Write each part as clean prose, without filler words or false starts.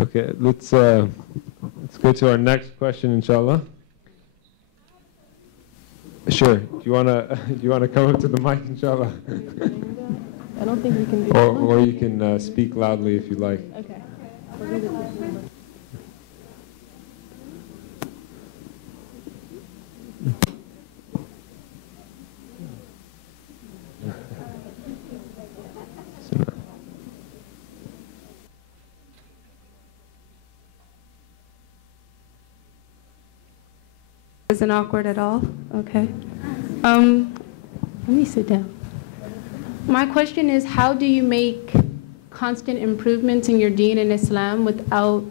Okay, let's go to our next question, inshallah. Sure. Do you wanna come up to the mic, inshallah? I don't think we can do or you can speak loudly if you like. Okay. Isn't awkward at all? Okay. Let me sit down. My question is, how do you make constant improvements in your deen and Islam without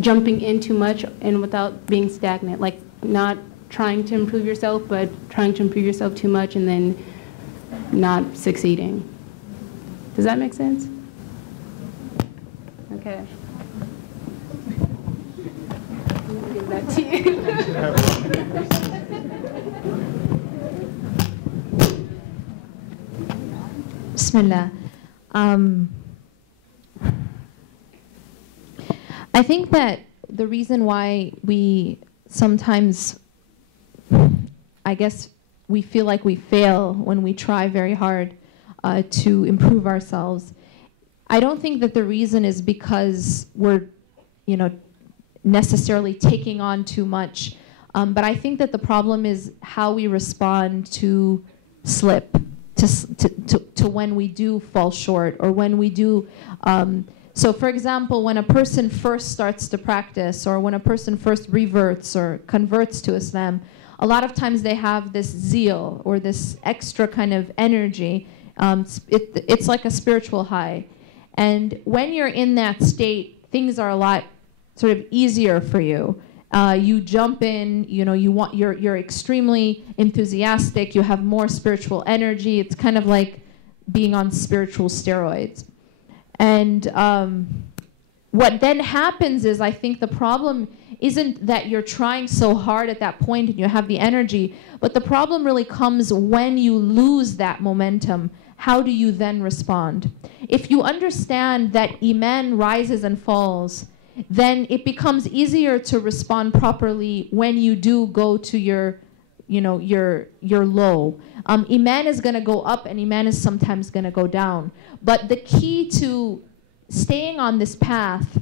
jumping in too much and without being stagnant? Like not trying to improve yourself, but trying to improve yourself too much and then not succeeding. Does that make sense? Okay. I'll give that to you. Bismillah. I think that the reason why we sometimes, I guess, we feel like we fail when we try very hard to improve ourselves, I don't think that the reason is because we're, necessarily taking on too much. But I think that the problem is how we respond to slip, to when we do fall short, or when we do. So for example, when a person first starts to practice, or when a person first reverts or converts to Islam, a lot of times they have this zeal or this extra kind of energy. It's like a spiritual high. And when you're in that state, things are a lot sort of easier for you. You jump in, you're extremely enthusiastic, you have more spiritual energy. It's kind of like being on spiritual steroids. And what then happens is, I think the problem isn't that you're trying so hard at that point and you have the energy, but the problem really comes when you lose that momentum. How do you then respond? If you understand that Iman rises and falls, then it becomes easier to respond properly when you do go to your low. Iman is going to go up and Iman is sometimes going to go down. But the key to staying on this path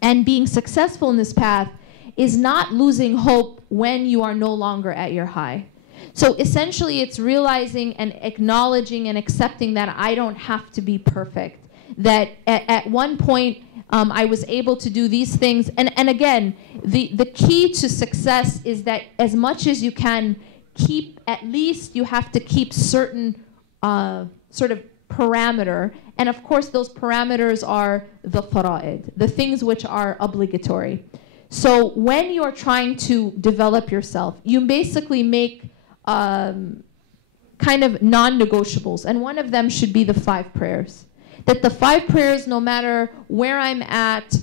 and being successful in this path is not losing hope when you are no longer at your high. So essentially it's realizing and acknowledging and accepting that I don't have to be perfect. That at one point I was able to do these things. And again, the key to success is that as much as you can keep, at least you have to keep certain sort of parameter. And of course, those parameters are the fara'id, the things which are obligatory. So when you're trying to develop yourself, you basically make kind of non-negotiables. And one of them should be the 5 prayers. That the 5 prayers, no matter where I'm at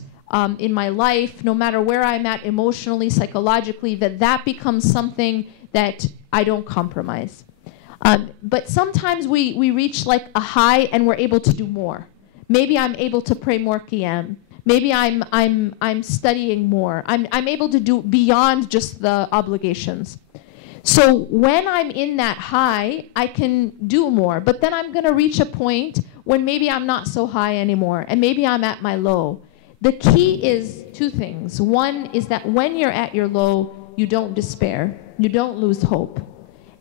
in my life, no matter where I'm at emotionally, psychologically, that becomes something that I don't compromise. But sometimes we reach like a high and we're able to do more. Maybe I'm able to pray more Qiyam. Maybe I'm studying more. I'm able to do beyond just the obligations. So when I'm in that high, I can do more. But then I'm going to reach a point when maybe I'm not so high anymore, and maybe I'm at my low. The key is 2 things. One is that when you're at your low, you don't despair. You don't lose hope.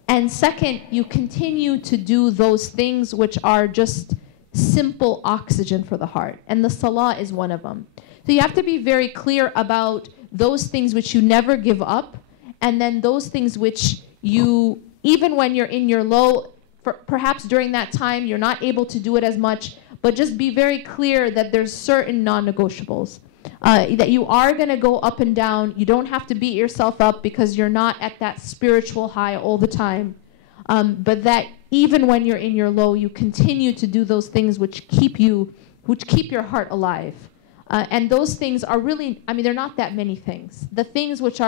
And second, you continue to do those things which are just simple oxygen for the heart. And the salah is one of them. So you have to be very clear about those things which you never give up, and then those things which you, even when you're in your low, perhaps during that time you're not able to do it as much, but just be very clear that there's certain non-negotiables. That you are going to go up and down. You don't have to beat yourself up because you're not at that spiritual high all the time. But that even when you're in your low, you continue to do those things which keep your heart alive. And those things are really, I mean, they're not that many things. The things which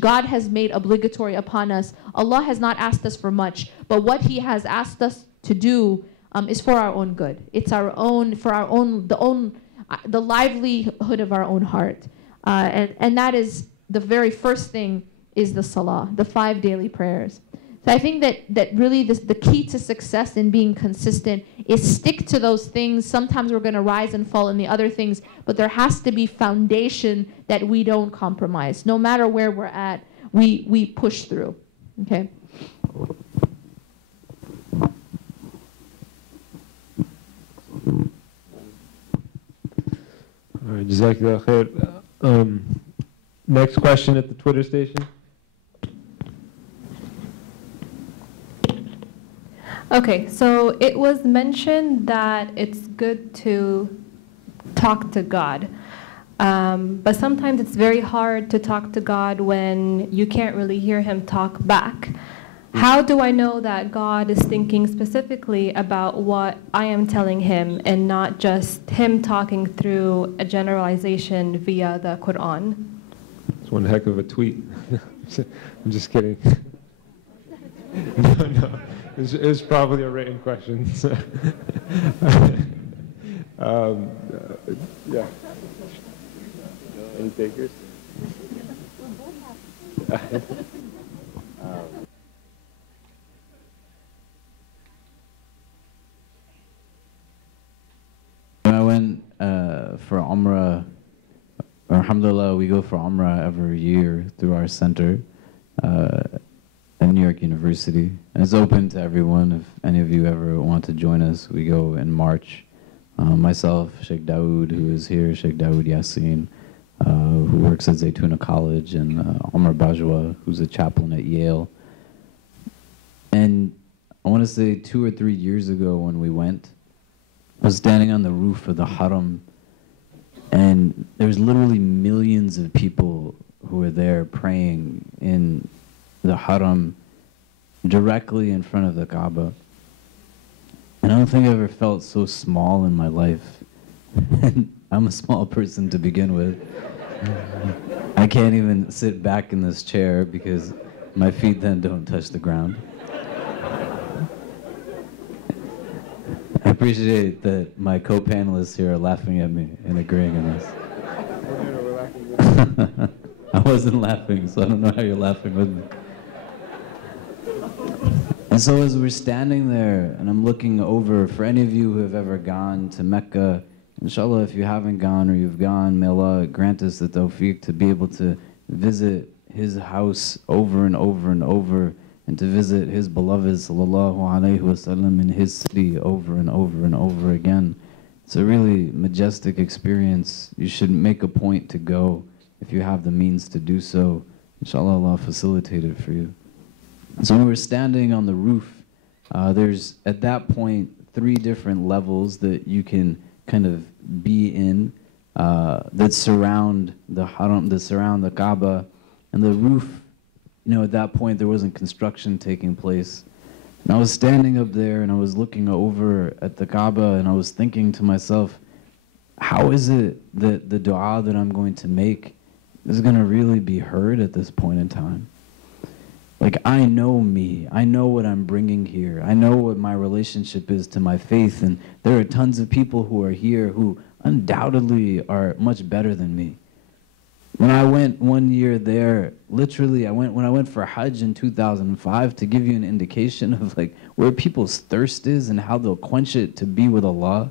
God has made obligatory upon us, Allah has not asked us for much, but what He has asked us to do is for our own good. It's our own, for our own, the livelihood of our own heart. And that is the very first thing, is the salah, the 5 daily prayers. So I think that really the key to success in being consistent is stick to those things. Sometimes we're going to rise and fall in the other things, but there has to be foundation that we don't compromise. No matter where we're at, we push through. Okay? All right, Jazakallah khair. Next question at the Twitter station. Okay, so it was mentioned that it's good to talk to God. But sometimes it's very hard to talk to God when you can't really hear Him talk back. How do I know that God is thinking specifically about what I am telling Him and not just Him talking through a generalization via the Quran? It's one heck of a tweet. I'm just kidding. No. It was probably a written question. Yeah. Any takers? When I went for Umrah, alhamdulillah, we go for Umrah every year through our center at New York University. And it's open to everyone. If any of you ever want to join us, we go in March. Myself, Sheikh Dawood, who is here, Sheikh Dawood Yasmin, who works at Zaytuna College, and Omar Bajwa, who's a chaplain at Yale. And I want to say 2 or 3 years ago when we went, I was standing on the roof of the Haram, and there's literally millions of people who were there praying in the Haram directly in front of the Kaaba. And I don't think I ever felt so small in my life. I'm a small person to begin with. I can't even sit back in this chair because my feet then don't touch the ground. I appreciate that my co-panelists here are laughing at me and agreeing on this. I wasn't laughing, so I don't know how you're laughing with me. And so as we're standing there, and I'm looking over, for any of you who have ever gone to Mecca, inshallah, if you haven't gone or you've gone, may Allah grant us the tawfiq to be able to visit His house over and over and over, and to visit His beloved sallallahu alaihi wasallam in His city over and over and over again. It's a really majestic experience. You should make a point to go if you have the means to do so. Inshallah, Allah facilitate it for you. So when we're standing on the roof, there's at that point 3 different levels that you can kind of be in that surround the Haram, that surround the Kaaba. And the roof, you know, at that point there wasn't construction taking place. And I was standing up there and I was looking over at the Kaaba and I was thinking to myself, how is it that the dua that I'm going to make is going to really be heard at this point in time? Like, I know me. I know what I'm bringing here. I know what my relationship is to my faith. And there are tons of people who are here who undoubtedly are much better than me. When I went one year there, literally, when I went for Hajj in 2005, to give you an indication of like where people's thirst is and how they'll quench it to be with Allah.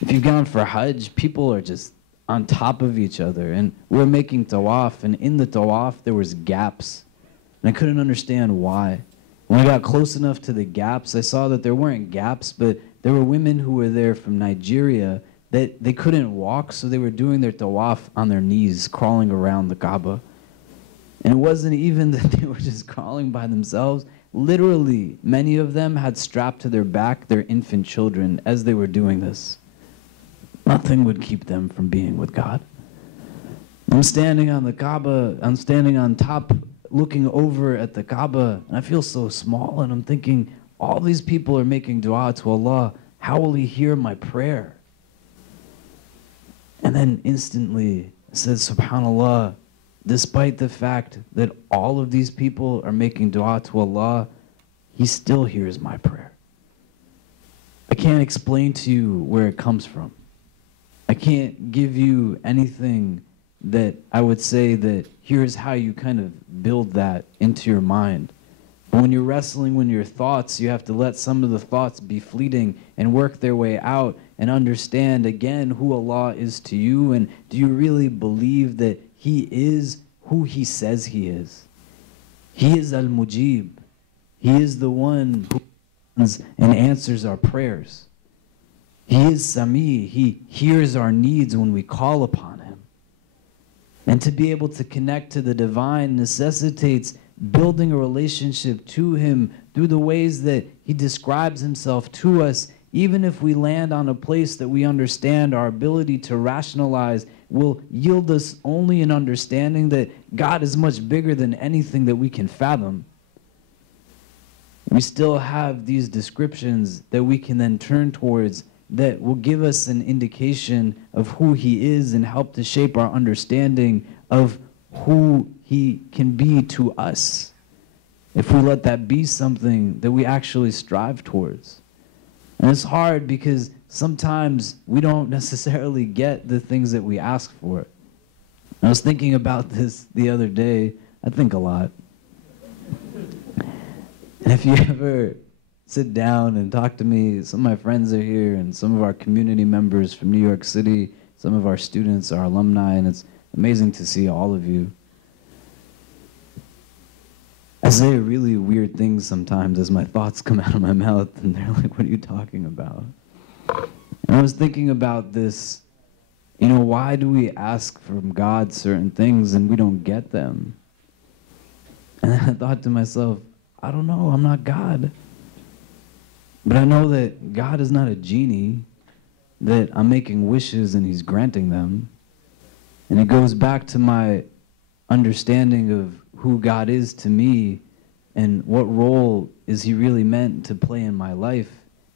If you've gone for Hajj, people are just on top of each other. And we're making tawaf, and in the tawaf, there was gaps. And I couldn't understand why. When I got close enough to the gaps, I saw that there weren't gaps, but there were women who were there from Nigeria that they couldn't walk, so they were doing their tawaf on their knees, crawling around the Kaaba. And it wasn't even that they were just crawling by themselves. Literally, many of them had strapped to their back their infant children as they were doing this. Nothing would keep them from being with God. I'm standing on the Kaaba, I'm standing on top, looking over at the Kaaba, and I feel so small, and I'm thinking, all these people are making dua to Allah. How will He hear my prayer? And then instantly I said, subhanAllah, despite the fact that all of these people are making dua to Allah, He still hears my prayer. I can't explain to you where it comes from. I can't give you anything that I would say that here's how you kind of build that into your mind. But when you're wrestling with your thoughts, you have to let some of the thoughts be fleeting and work their way out and understand again who Allah is to you, and do you really believe that He is who He says He is? He is Al-Mujib. He is the one who and answers our prayers. He is Sami. He hears our needs when we call upon Him. And to be able to connect to the divine necessitates building a relationship to Him through the ways that He describes Himself to us. Even if we land on a place that we understand, our ability to rationalize will yield us only an understanding that God is much bigger than anything that we can fathom. We still have these descriptions that we can then turn towards that will give us an indication of who He is and help to shape our understanding of who He can be to us, if we let that be something that we actually strive towards. And it's hard because sometimes we don't necessarily get the things that we ask for. I was thinking about this the other day. I think a lot. And if you ever sit down and talk to me, some of my friends are here and some of our community members from New York City, some of our students, our alumni, and it's amazing to see all of you. I say really weird things sometimes as my thoughts come out of my mouth and they're like, what are you talking about? And I was thinking about this, you know, why do we ask from God certain things and we don't get them? And then I thought to myself, I don't know, I'm not God. But I know that God is not a genie, that I'm making wishes and He's granting them. And it goes back to my understanding of who God is to me and what role is He really meant to play in my life,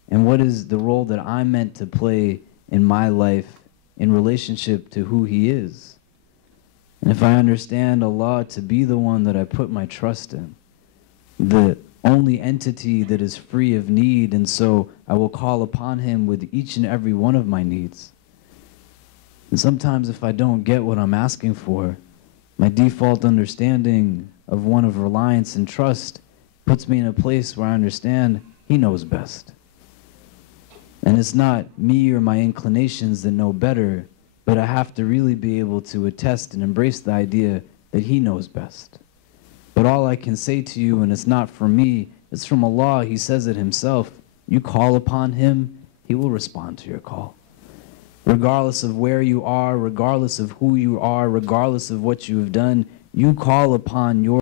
and what is the role that I'm meant to play in my life in relationship to who He is. And if I understand Allah to be the one that I put my trust in, the only entity that is free of need, and so I will call upon Him with each and every one of my needs. And sometimes if I don't get what I'm asking for, my default understanding of one of reliance and trust puts me in a place where I understand He knows best. And it's not me or my inclinations that know better, but I have to really be able to attest and embrace the idea that He knows best. But all I can say to you, and it's not from me, it's from Allah. He says it Himself. You call upon Him, He will respond to your call. Regardless of where you are, regardless of who you are, regardless of what you have done, you call upon your